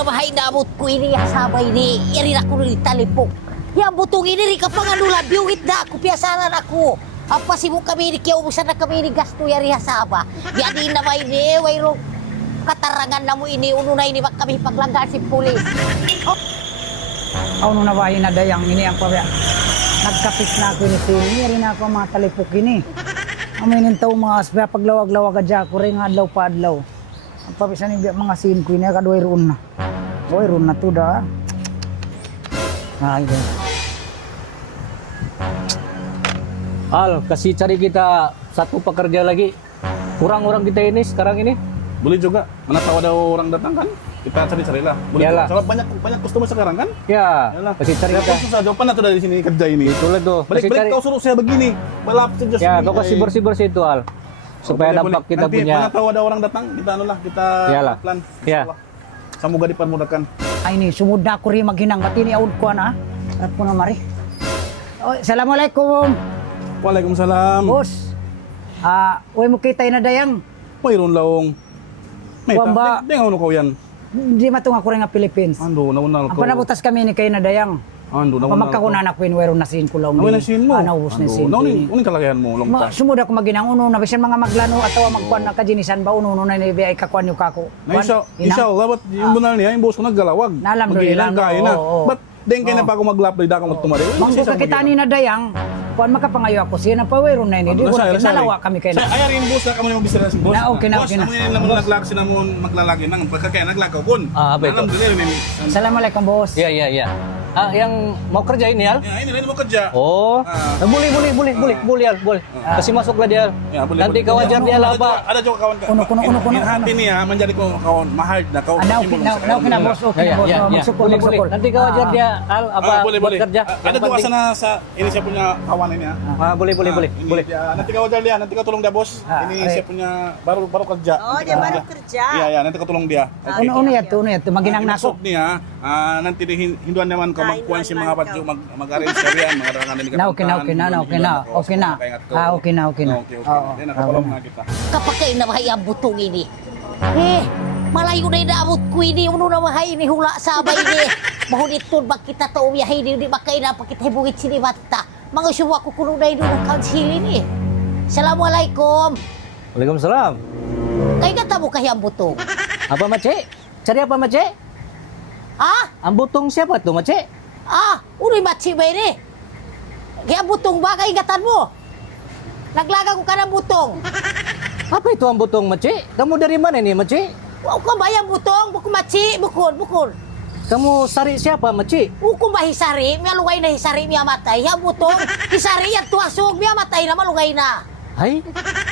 na bahay na abot ko ini sabay ni iri na ko ni talipok. Yang butong ini ri kapanganulan biuit na ako piasaran ako. Apa si mo kami ni kiyaw mo na kami ni gasto yari hasaba. Jadi na may ni wayro katarangan na mo ini uno na ini bak kami paglanggan si pulis. Ano na bahay na dayang ini ang pabya. Nagkapit na ako ni Sini, rin ako mga talipok ini. Aminin tao mga asbya paglawag-lawag adya ko rin adlaw pa adlaw. Ang pabisan ni mga sin ko ini kadoy roon na. Oy roon na to da. Ay. Al, kasih cari kita satu pekerja lagi. Kurang orang kita ini sekarang ini. Boleh juga. Mana tahu ada orang datang kan? Kita cari-carilah. Boleh. Iyalah. Soalnya banyak customer sekarang kan? Ya, Yalah. kasih cari Saya kita. pun susah jawaban tuh dari sini kerja ini. Itulah tuh. Kasih Balik-balik cari. kau suruh saya begini. Balap saja Ya, sendiri. kau kasih bersih-bersih itu Al. Supaya Boleh, dampak boleh. kita Nanti punya. mana tahu ada orang datang, kita anulah, kita Iyalah. plan. Ya. Semoga dipermudahkan. Ay ni sumud na ako rin maghinang ba't ini aud ko na. At ko na mari. Oh, assalamualaikum. Waalaikumsalam. Bos. Uy mo kita na dayang. Mayroon laong. May Wamba. Dengar kau yan. Di matung ako rin nga Philippines. Ando, naunal Ang ko. panabutas kami ni kayo na dayang. Ando, naunal ko. Pamagkakunan ako in wero nasin ko lang. Nawin na sin mo. Naubos na sin ko. Uning kalagayan mo, long time. Sumud ako maginang uno na bisan mga maglano at magkuan na kajinisan ba uno na ni ay kakuan yung kako. Na inshallah, ba't yung bunal niya, yung boss ko naggalawag. Nalam do Mag-ilang ilang, kain na. oo. Ba't den kayo na pa ako mag-laploy, da ako magtumari. Manggo ka kita ni na dayang. Kuan makapangayo ako siya na pawero na ini. Di ko nalawa kami kay na. Ay, rin boss na kamo yung bisira si boss. Na, okay na, okay na. Boss, naman naglag sila mo maglalagi nang pagkakaya naglagaw kun. Apa itu? Alam din rin. Assalamualaikum bos. Ya, ya, ya. Yang mau kerja ini Al? Ya, ini rin mo kerja. Oh, boleh, Al, boleh. Kasih masuklah dia. Al. Ya, boleh. Nanti kau ajar dia lah apa. Ada juga kawan. Kuno. Yang hati nih ya menjadi kawan mahal na kau. Okay na bos. Okay na bos. Magsukol, Boleh, boleh. magsukol. Nanti kau ajar dia Al apa Boleh, buat boleh. kerja. Ada juga sana sa ini saya punya kawan ini ya. Boleh, Ini boleh. dia. Nanti kau ajar dia, nanti kau tolong dia bos. Ini saya punya baru kerja. Oh, dia baru kerja. Iya, ya, nanti kau tolong dia. Uno ya to maginang nako. Masuk nih ya. Nanti di hinduan naman kau magkuhan si mga badyo mag-arrange kalian, mga di Na okay na. Okay na. Okay na. Okay. Then nakapalong na kita. Kapag na bahay ang butong ini. Malayo na inaabot ko ini uno na bahay ni hula sabay ni. Mahunit tun bag kita to umiyahay di bakay na pakita bukit sini bata. Mga suwa ko kuno na ino ng kaunsilin eh. Assalamualaikum. Waalaikumsalam. Kay katabo kahi ang butong. Apa Mace? Cari apa Mace? Ang butong siapa tuh Mace? Uno'y matsi ba ini? Kaya butong ba kaingatan mo? Naglaga ko ka ng butong. Apa itu ang butong Mace? Kamu dari mana ini Mace? Huwag ko ba yung butong? Bukul matsi, bukul. Kamu sari siapa Mace? Huwag ba hisari? May alugay na hisari, may amatay. Yung butong, hisari yan tuwasog, may amatay na malugay na. Hai,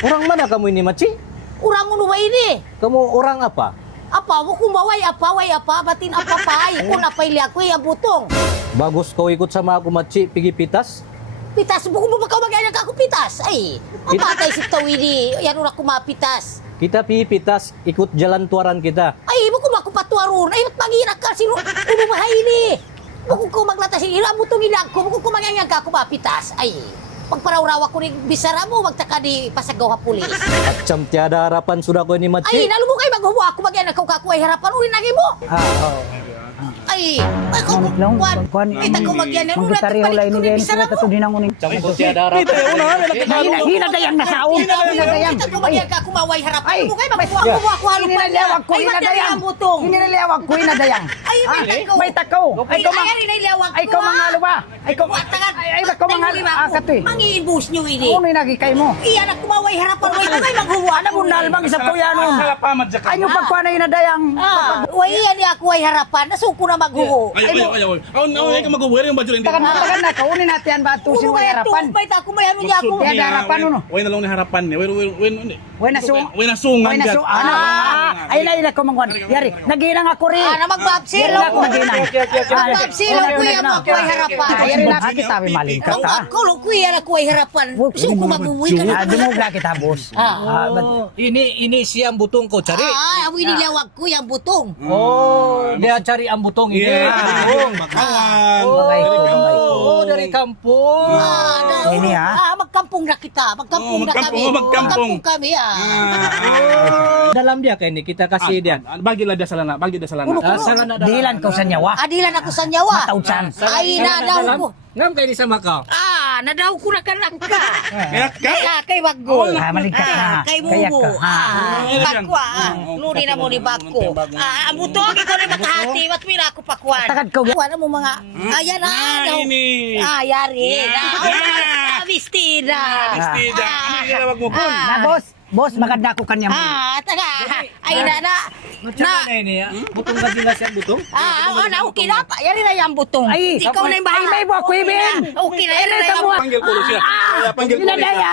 orang mana kamu ini Mace? Urang uno ba ini? Kamu orang apa? Apa, huwag way apa, batin apa pay. Kung napay liya ko yung butong. Bagus kau ikut sama aku Mace, pergi pitas. Pitas, bukul mo ba ka mag-anak ako pitas? Ay, mamatay si Tawidi. Yan una kumapitas. Kita pergi pitas, ikut jalan tuaran kita. Ay, bukul mo ako patuaron. Ay, mag-irak ka sino? Uno bahay ini. Bukul ko maglatas ini. Butong ilag ko. Bukul ko mag-anak ka ako mapitas. Ay, pagparawrawa ko ni bisara mo, magtaka di pasagaw ha pulis. Macam tiada harapan sudah kau ini Mace. Ay, nalo mo kayo maghuwa ako mag-anak ka ako ay harapan. Uli nagi mo. Ay, ako, kuwan. Kita ko mag-yan. Magitari hula ini din sila tato dinangunin. Macam tiada harapan. Hina dayang na sao. Hina dayang. Kita ko mag-yan ka ako maway harapan. Ay, Ano mo kayo maghuwa ako halong pa niya. Ininalawag ko, Ay, hina matyan dayang. ang butong. Ininalawag ko, hina dayang. Ay, may takaw. May takaw. Ay, ay, nailawag ko. Ay, ikaw mga luwa. Ay, ikaw mga katoy. Mangi-ibus nyo ini. Ano yung nagikay mo? Iyan ako maway harapan. Way na kayo maghuwa. Ano mo nalbang isa ko yan nun? Ay, yung pagkuha na yun na dayang. Way yan ako ay harapan. Nasuko na maghuwa. Ay, ay ka mag-uwer yung baju Takan na, kaunin natin ba ito Uno si kaya harapan? to. May tako may ano niya ako. Kaya harapan uno. Way na lang ni harapan ni. Way na sung. Way na sungan. Way na sung. Ay, na ko mangwan. Yari, naginang ako rin. Magbabsil Yari na ako. ako naginang. Magbabsil ako kuya mo ako ay harapan. Yari na kita may maling ka ta. Ako kuya ako ay harapan. Suko maghuwi ka na. Dumugla kita, boss. Oh, ini siang butong kau cari. Ay, awi nilawag ko yung butong. Oh, dia cari ang butong ini. Bakawan. Oh, dari kampung. Ini ya. magkampung na kita. Magkampung na kami. Magkampung. Kami, Dalam dia kay ni kita kasih dia. Bagilah dia salana, bagi dia salana. Sarana Dilan kau sa nyawa. Adilan ako sa nyawa. Matausan. Ay, nadaw ko. Ngam kay ni sama ka. Nadaw ko na kanak ka. Kaya Kay Baggo. Malingkat ka. Kay Kaya Bubo. ka. Bakwa. Luni na mo ni Bakko. Ang butog, ikaw na makahati. Wat mira ako pakwan. Takad ko. Kuha na mo mga... Ayan na. ini. Yari. Bistida. Bistida. Ini dia wag mo kun. Na boss, maganda ko kanya mo. Taga. Ay na. ini ya. Butong gabi nga siya butong. Okay na pa. Yari na yung butong. Ay, Ikaw na yung bahay. ay, may buwak ko, Ibin. Okay na. Yari na yung Panggil ko siya. Kaya panggil ko siya.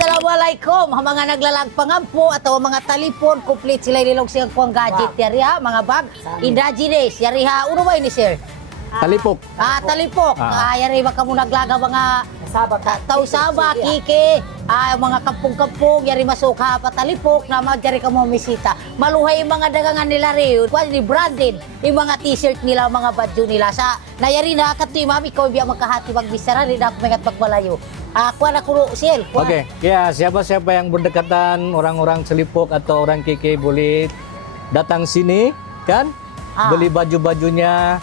Assalamualaikum, mga naglalagpangampo atau mga talipon, complete sila nilog siya kuang gadget yari ha, mga bag. Indigenous, yari ha, uno ba ini sir? Talipok. Talipok. Yari ba kamo naglaga mga tausaba, kike, mga kampung-kampung, yari masuk ha patalipok na magyari kamo misita. Maluhay yung mga dagangan nila rin. Kuha ni branded, yung mga t-shirt nila, mga badyo nila. Sa nayari na katoy mami, ikaw biya magkahati magbisara, rin ako may magmalayo. Kuha na kulo, Siel. Oke, ya siapa-siapa yang berdekatan orang-orang Selipok atau orang KK boleh datang sini kan, beli baju-bajunya,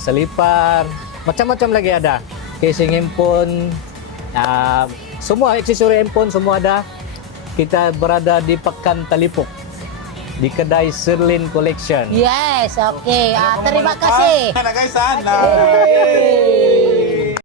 selipar, macam-macam lagi ada, casing handphone, semua aksesori handphone semua ada. Kita berada di Pekan Talipok di kedai Sherlin Collection. Yes, okay. Terima kasih. Guys,